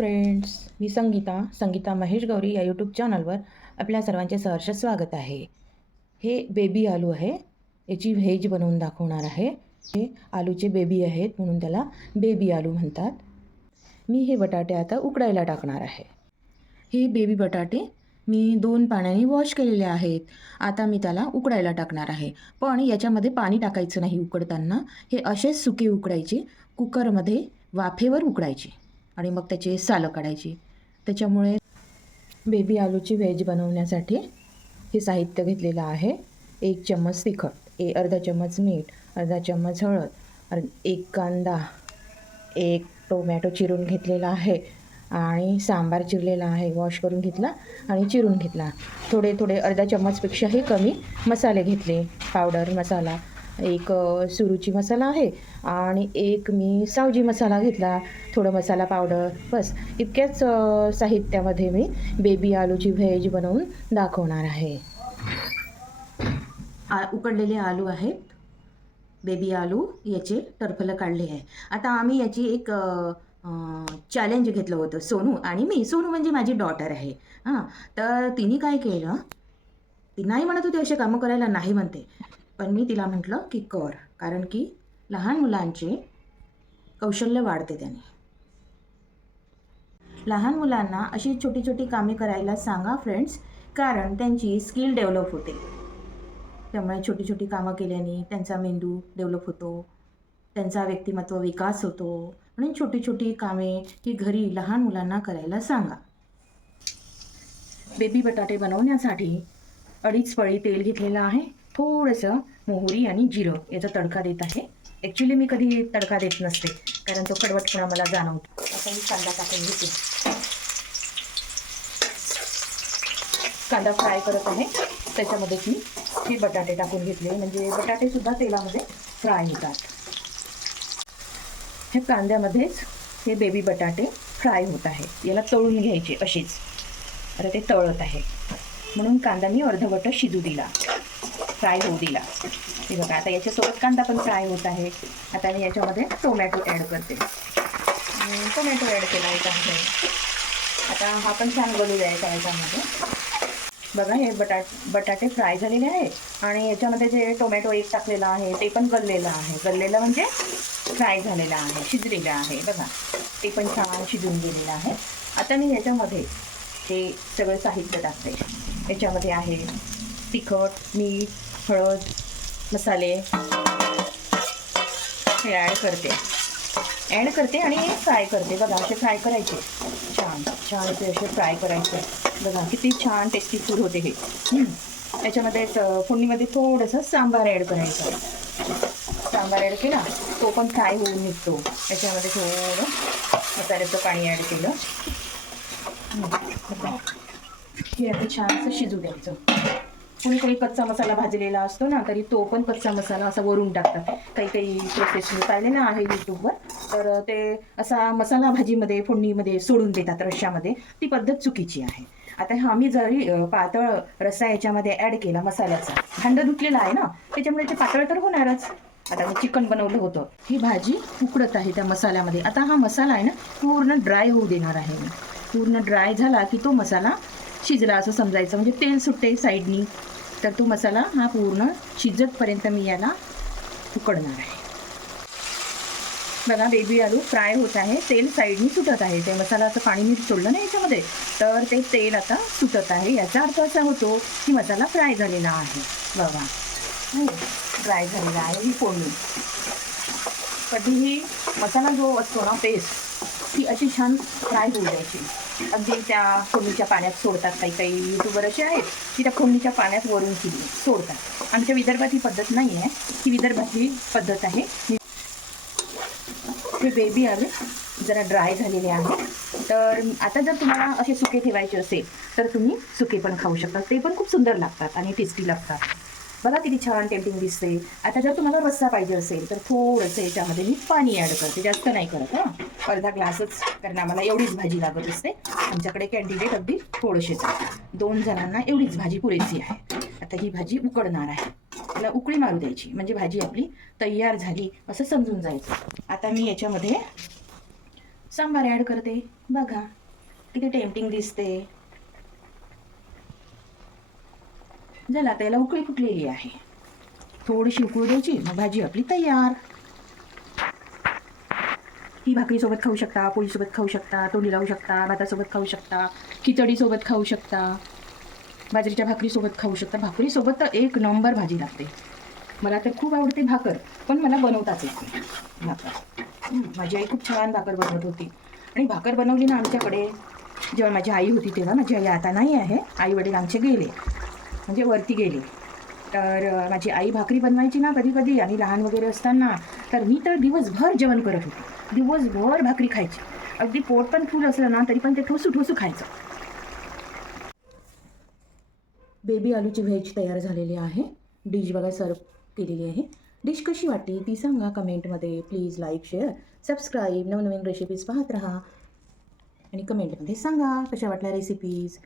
Friends, मी संगीता महेश गौरी या YouTube चॅनलवर आपल्या सर्वांचे सहर्ष स्वागत आहे. हे बेबी आलू आहे. याची व्हेज बनवून दाखवणार आहे. हे आलूचे बेबी आहेत म्हणून त्याला बेबी आलू म्हणतात. मी हे बटाटे आता उकडायला टाकणार आहे. हे बेबी बटाटे मी 2 पाण्याने वॉश केलेले आहेत. आता मी त्याला उकडायला टाकणार आहे. पण याच्यामध्ये पाणी टाकायचं नाही उकडताना. हे असेच सुके उकडायचे. कुकरमध्ये वाफेवर उकडायचे आणि मग त्याचे सालं काढायची. त्याच्यामुळे बेबी आलूची व्हेज बनवण्यासाठी हे साहित्य घेतलेलं आहे. 1 चम्मच तिखट, अर्धा चम्मच मीठ, अर्धा चम्मच हळद, 1 कांदा, 1 टोमॅटो चिरून घेतलेला आहे आणि सांबार चिरलेला आहे. वॉश करून घेतला आणि चिरून घेतला. थोडे अर्धा चम्मचपेक्षाही कमी मसाले घेतले. पावडर मसाला 1 सुरुची मसाला आहे आणि 1 मी सावजी मसाला घेतला. थोडं मसाला पावडर, बस इतक्याच साहित्यामध्ये मी बेबी आलूची व्हेज बनवून दाखवणार आहे. उकडलेले आलू आहेत. बेबी आलू याचे टरफलं काढले आहे. आता आम्ही याची एक चॅलेंज घेतलं होतं, सोनू आणि मी. सोनू म्हणजे माझी डॉटर आहे. तर तिने काय केलं, ती नाही म्हणत होती असे कामं करायला, नाही म्हणते. पण मी तिला म्हटलं की कर, कारण की लहान मुलांचे कौशल्य वाढते त्याने. लहान मुलांना अशी छोटी छोटी कामे करायला सांगा फ्रेंड्स, कारण त्यांची स्किल डेव्हलप होते. त्यामुळे छोटी छोटी कामं केल्याने त्यांचा मेंदू डेव्हलप होतो, त्यांचा व्यक्तिमत्व विकास होतो. म्हणून छोटी छोटी कामे ही घरी लहान मुलांना करायला सांगा. बेबी बटाटे बनवण्यासाठी 2.5 पळी तेल घेतलेलं आहे. थोडंसं मोहरी आणि जिरं याचा तडका देत आहे. ॲक्च्युली मी कधी तडका देत नसते, कारण तो कडवटपणा मला जाणवतो. आता मी कांदा टाकून घेते. कांदा फ्राय करत आहे. त्याच्यामध्ये मी हे बटाटे टाकून घेतले, म्हणजे बटाटेसुद्धा तेलामध्ये फ्राय होतात. हे कांद्यामध्येच हे बेबी बटाटे फ्राय होत आहे. याला तळून घ्यायचे असेच. आता ते तळत आहे म्हणून कांदा मी अर्धवट शिजू दिला, फ्राय होऊ दिला. हे बघा, आता याच्यासोबत कांदा पण फ्राय होत आहे. आता मी याच्यामध्ये टोमॅटो ॲड करते. टोमॅटो ॲड केला याच्यामध्ये. आता हा पण छान गलू द्यायचा याच्यामध्ये. बघा, हे बटाटे फ्राय झालेले आहे आणि याच्यामध्ये जे टोमॅटो 1 टाकलेला आहे ते पण गललेलं आहे. गललेलं म्हणजे फ्राय झालेलं आहे, शिजलेलं आहे. बघा, ते पण छान शिजून गेलेलं आहे. आता मी याच्यामध्ये हे सगळं साहित्य टाकते. याच्यामध्ये आहे तिखट, मीठ, हळद, मसाले हे ॲड करते आणि फ्राय करते. बघा, असे फ्राय करायचे. छान असे फ्राय करायचे. बघा किती छान टेस्टी फूड होते हे. याच्यामध्ये फोडणीमध्ये थोडंसं सांबार ॲड करायचं. सांबार ॲड केला, तो पण फ्राय होऊन निघतो. याच्यामध्ये थोडं मसाल्याचं पाणी ॲड केलं. हे आता छान असं शिजू द्यायचं. कोणी कच्चा मसाला भाजलेला असतो ना, तरी तो पण कच्चा मसाला असा वरून टाकतात. काही प्रोसेस मी पाहिलेलं आहे यूट्यूबवर. तर ते असा मसाला भाजीमध्ये फोडणीमध्ये सोडून देतात रश्श्यामध्ये. ती पद्धत चुकीची आहे. आता आम्ही जरी पातळ रस्सा याच्यामध्ये ॲड केला मसाल्याचा, भांडं धुतलेलं आहे ना, त्याच्यामुळे ते पातळ तर होणारच. आता मी चिकन बनवलं होतं. ही भाजी उकडत आहे त्या मसाल्यामध्ये. आता हा मसाला आहे ना पूर्ण ड्राय होऊ देणार आहे मी. पूर्ण ड्राय झाला की तो मसाला शिजला असं समजायचं, म्हणजे तेल सुटते साईडनी. तर तो मसाला हा पूर्ण शिजतपर्यंत मी याला उकडणार आहे. बघा, बेबी आलू फ्राय होत आहे. तेल साईडनी सुटत आहे. ते मसाल्याचं पाणी मी सोडलं ना याच्यामध्ये, तर ते तेल आता सुटत आहे. याचा अर्थ असा होतो की मसाला फ्राय झालेला आहे. बघा, फ्राय झालेला आहे. ही फोडणी कधीही मसाला जो असतो ना, पेस्ट, ती अशी छान फ्राय होऊ द्यायची. अगदी त्या फोडणीच्या पाण्यात सोडतात. काही यूट्यूबर असे आहेत की त्या फोडणीच्या पाण्यात वरून सोडतात. आमच्या विदर्भात ही पद्धत नाही आहे. ही विदर्भातली पद्धत आहे. हे बेबी आलू जरा ड्राय झालेले आहे. तर आता जर तुम्हाला असे सुके ठेवायचे असेल तर तुम्ही सुके पण खाऊ शकता. ते पण खूप सुंदर लागतात आणि टेस्टी लागतात. बघा किती छान टेम्पटिंग दिसते. आता जर तुम्हाला रस्सा पाहिजे असेल तर थोडंसं याच्यामध्ये मी पाणी ॲड करते. जास्त नाही करत. अर्धा ग्लासच, कारण आम्हाला एवढीच भाजी लागत असते. आमच्याकडे कॅन्डिडेट अगदी थोडेसेच आहे. 2 जणांना एवढीच भाजी पुरेशी आहे. आता ही भाजी उकडणार आहे. त्याला उकळी मारू द्यायची, म्हणजे भाजी आपली तयार झाली असं समजून जायचं. आता मी याच्यामध्ये सांबार ॲड करते. बघा किती टेम्पटिंग दिसते. झाला, त्याला उकळी फुटलेली आहे. थोडीशी उकळू द्यायची, मग भाजी आपली तयार. ही भाकरीसोबत खाऊ शकता, पोळीसोबत खाऊ शकता, तोंडी लावू शकता, भातासोबत खाऊ शकता, खिचडीसोबत खाऊ शकता, बाजरीच्या भाकरीसोबत खाऊ शकता. भाकरीसोबत तर एक नंबर भाजी लागते. मला तर खूप आवडते भाकर, पण मला बनवताच येत नाही भाकर. माझी आई खूप छान भाकर बनवत होती. आणि भाकर बनवली ना आमच्याकडे जेव्हा माझी आई होती तेव्हा. माझी आई आता नाही आहे, आई वडील आमचे गेले, म्हणजे वरती गेले. तर माझी आई भाकरी बनवायची ना कधी कधी, आणि लहान वगैरे असताना, तर मी तर दिवसभर जेवण करत होते. दिवसभर भाकरी खायची. अगदी पोट पण फुल असलं ना तरी पण ते ठोसू ठोसू खायचं. बेबी आलूची व्हेज तयार झालेली आहे. डिश बघा सर्व केलेली आहे. डिश कशी वाटली ती सांगा कमेंटमध्ये. Please like, share, subscribe. नवनवीन रेसिपीज पाहत राहा आणि कमेंटमध्ये सांगा कशा वाटल्या रेसिपीज.